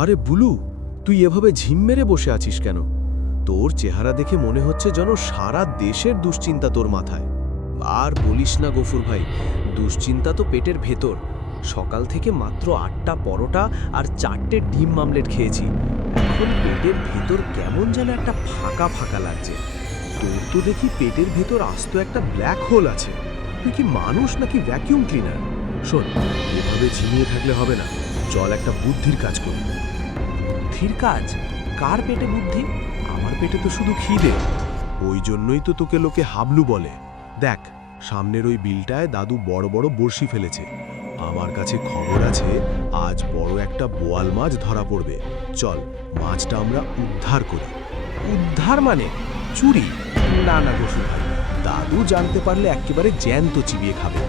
আরে বুলু, তুই এভাবে ঝিম মেরে বসে আছিস কেন? তোর চেহারা দেখে মনে হচ্ছে যেন সারা দেশের দুশ্চিন্তা তোর মাথায়। আর বলিস না গফুর ভাই, দুশ্চিন্তা তো পেটের ভেতর। সকাল থেকে মাত্র 8টা পরোটা আর 4টে ডিম মামলেট খেয়েছি। এখন পেটের ভেতর কেমন যেন একটা ফাঁকা ফাঁকা লাগছে। তোর তো দেখি পেটের ভেতর আস্ত একটা ব্ল্যাক হোল আছে। তুই কি মানুষ নাকি ভ্যাকিউম ক্লিনার? শোন, এভাবে ঝিমিয়ে থাকলে হবে না। চল একটা বুদ্ধির কাজ করি। বুদ্ধির কাজ? কার পেটে বুদ্ধি? আমার পেটে তো শুধু খিদে। ওই জন্যই তো তোকে লোকে হাবলু বলে। দেখ, সামনের ওই বিলটায় দাদু বড় বড় বড়শি ফেলেছে। আমার কাছে খবর আছে আজ বড় একটা বোয়াল মাছ ধরা পড়বে। চল, মাছটা আমরা উদ্ধার করি। উদ্ধার মানে চুরি? না না গফুর ভাই, দাদু জানতে পারলে একেবারে জ্যান্ত চিবিয়ে খাবে।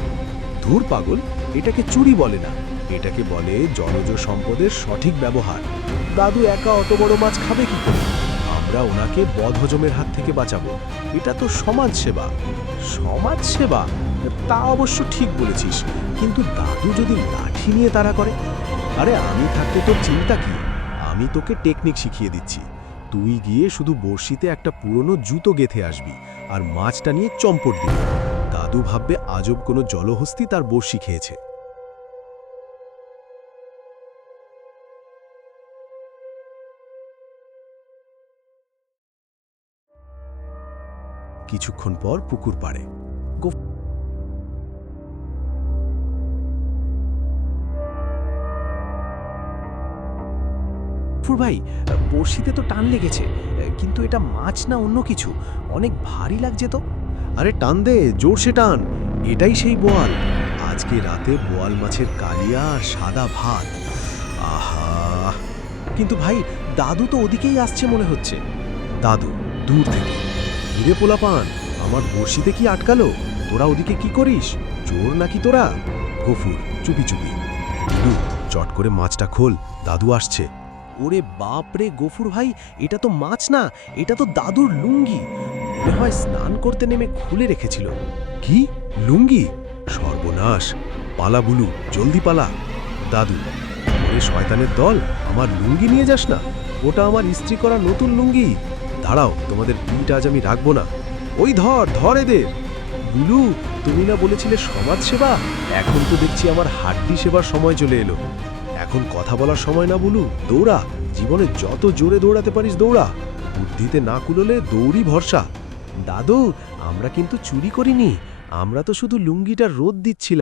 ধুর পাগল, এটাকে চুরি বলে না, এটাকে বলে জলজ সম্পদের সঠিক ব্যবহার। দাদু একা অত বড় মাছ খাবে কি করে? আমরা ওনাকে বদহজমের হাত থেকে বাঁচাবো। এটা তো সমাজ সেবা। সমাজ সেবা? তা অবশ্য ঠিক বলেছিস, কিন্তু দাদু যদি লাঠি নিয়ে তাড়া করে? আরে আমি থাকতে তোর চিন্তা কি? আমি তোকে টেকনিক শিখিয়ে দিচ্ছি। তুই গিয়ে শুধু বড়শিতে একটা পুরনো জুতো গেঁথে আসবি আর মাছটা নিয়ে চম্পট দিবি। দাদু ভাববে আজব কোনো জলহস্তি তার বড়শি খেয়েছে। কিছুক্ষণ পর পুকুর পাড়ে গফুর ভাই, বড়শিতে তো টান লেগেছে, কিন্তু এটা মাছ না অন্য কিছু। অনেক ভারী লাগছে তো। আরে টান দে, জোরসে টান। এটাই সেই বোয়াল। আজকে রাতে বোয়াল মাছের কালিয়া আর সাদা ভাত। আহা! কিন্তু ভাই, দাদু তো ওদিকেই আসছে মনে হচ্ছে। দাদু দূর থেকে। হিরে পোলাপান, আমার বড়শিতে কি আটকালো? তোরা ওদিকে কি করিস? চোর নাকি তোরা? গফুর চুপি চুপি। দিলু, চট করে মাছটা খোল, দাদু আসছে। ওরে বাপ রে গফুর ভাই, এটা তো মাছ না, এটা তো দাদুর লুঙ্গি। মনে হয় স্নান করতে নেমে খুলে রেখেছিল। কি লুঙ্গি? সর্বনাশ! পালা বুলু, জলদি পালা। দাদু, ওরে শয়তানের দল, আমার লুঙ্গি নিয়ে যাস না। ওটা আমার ইস্ত্রি করা নতুন লুঙ্গি। দাঁড়াও, তোমাদের বিলটা আজ আমি রাখবো না। ওই ধর ধর এদের। বুলু, তুমি না বলেছিলে সমাজ সেবা? এখন তো দেখছি আমার হাড্ডি সেবার সময় চলে এলো। এখন কথা বলার সময় না বুলু, দৌড়া। জীবনে যত জোরে দৌড়াতে পারিস দৌড়া। বুদ্ধিতে না কুলোলে দৌড়ি ভরসা। দাদু, আমরা কিন্তু চুরি করিনি, আমরা তো শুধু লুঙ্গিটা রোদ দিচ্ছিলাম।